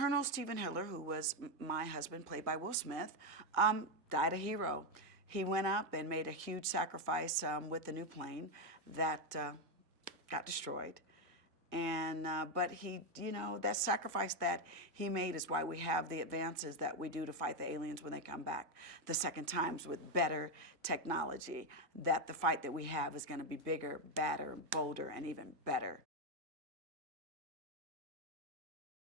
Colonel Stephen Hiller, who was my husband, played by Will Smith, died a hero. He went up and made a huge sacrifice with the new plane that got destroyed. And, but he, you know, that sacrifice that he made is why we have the advances that we do to fight the aliens when they come back the second times with better technology, that the fight that we have is going to be bigger, badder, bolder, and even better.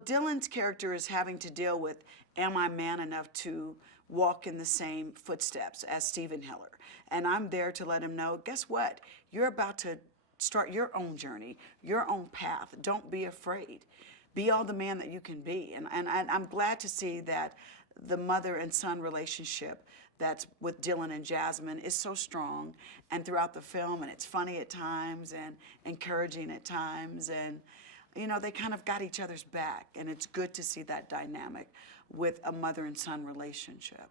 Dylan's character is having to deal with, am I man enough to walk in the same footsteps as Stephen Hiller? And I'm there to let him know, guess what? You're about to start your own journey, your own path. Don't be afraid. Be all the man that you can be. And I'm glad to see that the mother and son relationship that's with Dylan and Jasmine is so strong and throughout the film, and it's funny at times and encouraging at times, and you know, they kind of got each other's back, and it's good to see that dynamic with a mother and son relationship.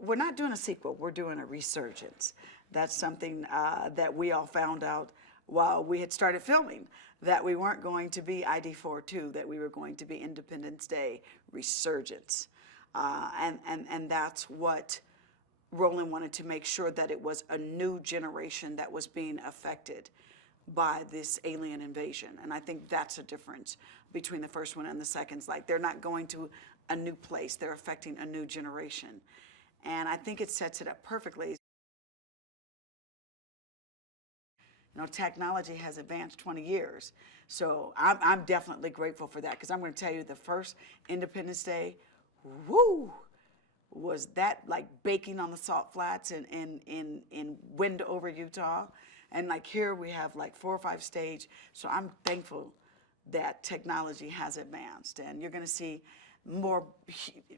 We're not doing a sequel, we're doing a resurgence. That's something that we all found out while we had started filming, that we weren't going to be ID42, that we were going to be Independence Day Resurgence. And that's what Roland wanted to make sure, that it was a new generation that was being affected by this alien invasion. And I think that's a difference between the first one and the second. Like, they're not going to a new place, they're affecting a new generation. And I think it sets it up perfectly. You know, technology has advanced 20 years. So I'm definitely grateful for that, because I'm going to tell you, the first Independence Day, woo, was that like baking on the salt flats in Wendover, Utah. And like here we have like 4 or 5 stage. So I'm thankful that technology has advanced. And you're going to see more,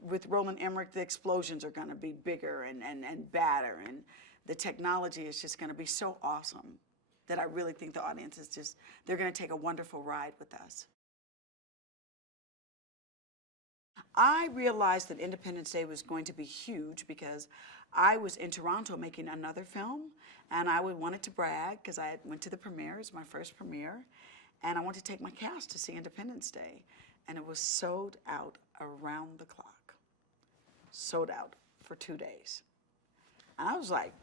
with Roland Emmerich, the explosions are going to be bigger and badder. And the technology is just going to be so awesome that I really think the audience is just, they're going to take a wonderful ride with us. I realized that Independence Day was going to be huge because I was in Toronto making another film, and I wanted to brag because I went to the premiere. It was my first premiere, and I wanted to take my cast to see Independence Day, and it was sold out around the clock. Sold out for 2 days. And I was like,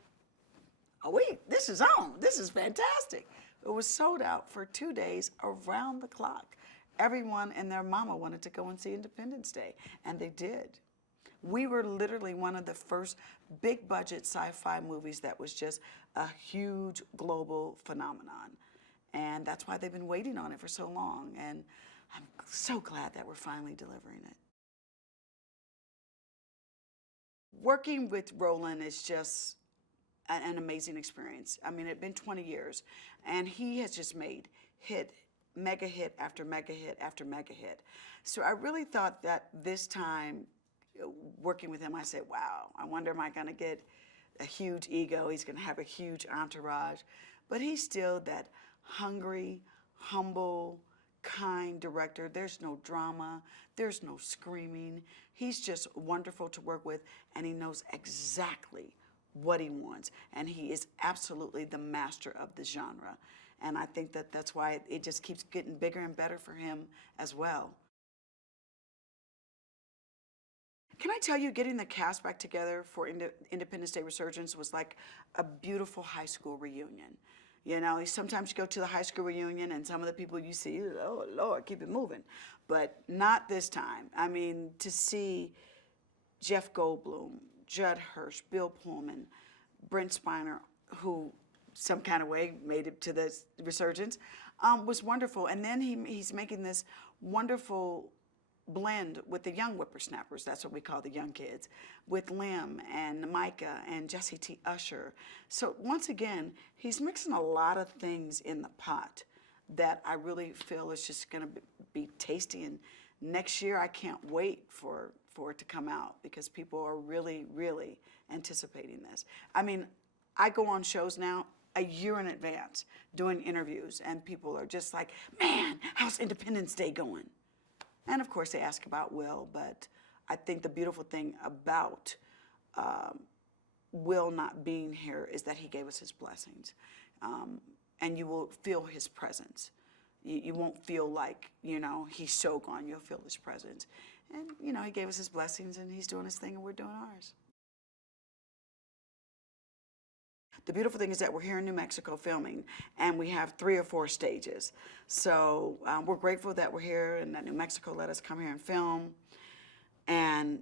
oh wait, this is on. This is fantastic. It was sold out for 2 days around the clock. Everyone and their mama wanted to go and see Independence Day, and they did. We were literally one of the first big budget sci-fi movies that was just a huge global phenomenon. And that's why they've been waiting on it for so long. And I'm so glad that we're finally delivering it. Working with Roland is just an amazing experience. I mean, it's been 20 years, and he has just made mega hit after mega hit after mega hit. So I really thought that this time, working with him, I said, wow, I wonder, am I gonna get a huge ego? He's gonna have a huge entourage. But he's still that hungry, humble, kind director. There's no drama, there's no screaming. He's just wonderful to work with, and he knows exactly what he wants. And he is absolutely the master of the genre. And I think that that's why it just keeps getting bigger and better for him as well. Can I tell you, getting the cast back together for Independence Day Resurgence was like a beautiful high school reunion. You know, sometimes you go to the high school reunion and some of the people you see, oh Lord, keep it moving. But not this time. I mean, to see Jeff Goldblum, Judd Hirsch, Bill Pullman, Brent Spiner, who some kind of way made it to the Resurgence, was wonderful. And then he's making this wonderful blend with the young whippersnappers, that's what we call the young kids, with Lim and Micah and Jesse T. Usher. So once again, he's mixing a lot of things in the pot that I really feel is just gonna be tasty. And next year, I can't wait for it to come out, because people are really, really anticipating this. I mean, I go on shows now a year in advance doing interviews, and people are just like, man, how's Independence Day going? And of course they ask about Will, but I think the beautiful thing about Will not being here is that he gave us his blessings. And you will feel his presence You won't feel like, you know, he's so gone. You'll feel his presence. And, you know, he gave us his blessings, and he's doing his thing, and we're doing ours. The beautiful thing is that we're here in New Mexico filming, and we have 3 or 4 stages. So we're grateful that we're here and that New Mexico let us come here and film. And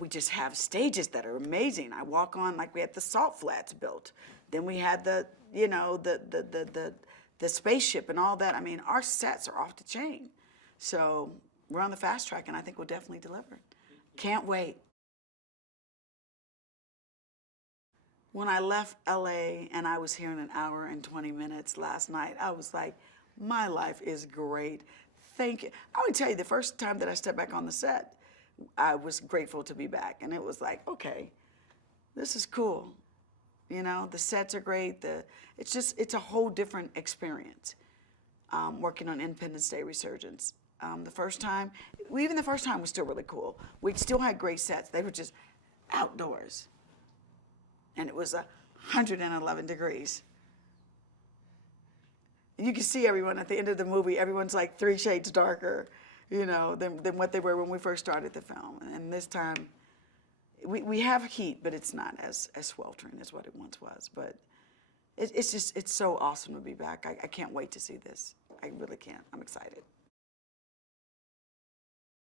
we just have stages that are amazing. I walk on, like we had the salt flats built. Then we had the, you know, the spaceship and all that. I mean, our sets are off the chain. So we're on the fast track, and I think we'll definitely deliver. Can't wait. When I left LA and I was here in 1 hour and 20 minutes last night, I was like, my life is great. Thank you. I would tell you, the first time that I stepped back on the set, I was grateful to be back. And it was like, okay, this is cool. You know, the sets are great. It's a whole different experience working on Independence Day Resurgence. The first time was still really cool. We still had great sets. They were just outdoors. And it was 111 degrees. You can see everyone at the end of the movie, everyone's like 3 shades darker, you know, than what they were when we first started the film. And this time, we have heat, but it's not as sweltering as what it once was. But it's so awesome to be back. I can't wait to see this. I really can't. I'm excited.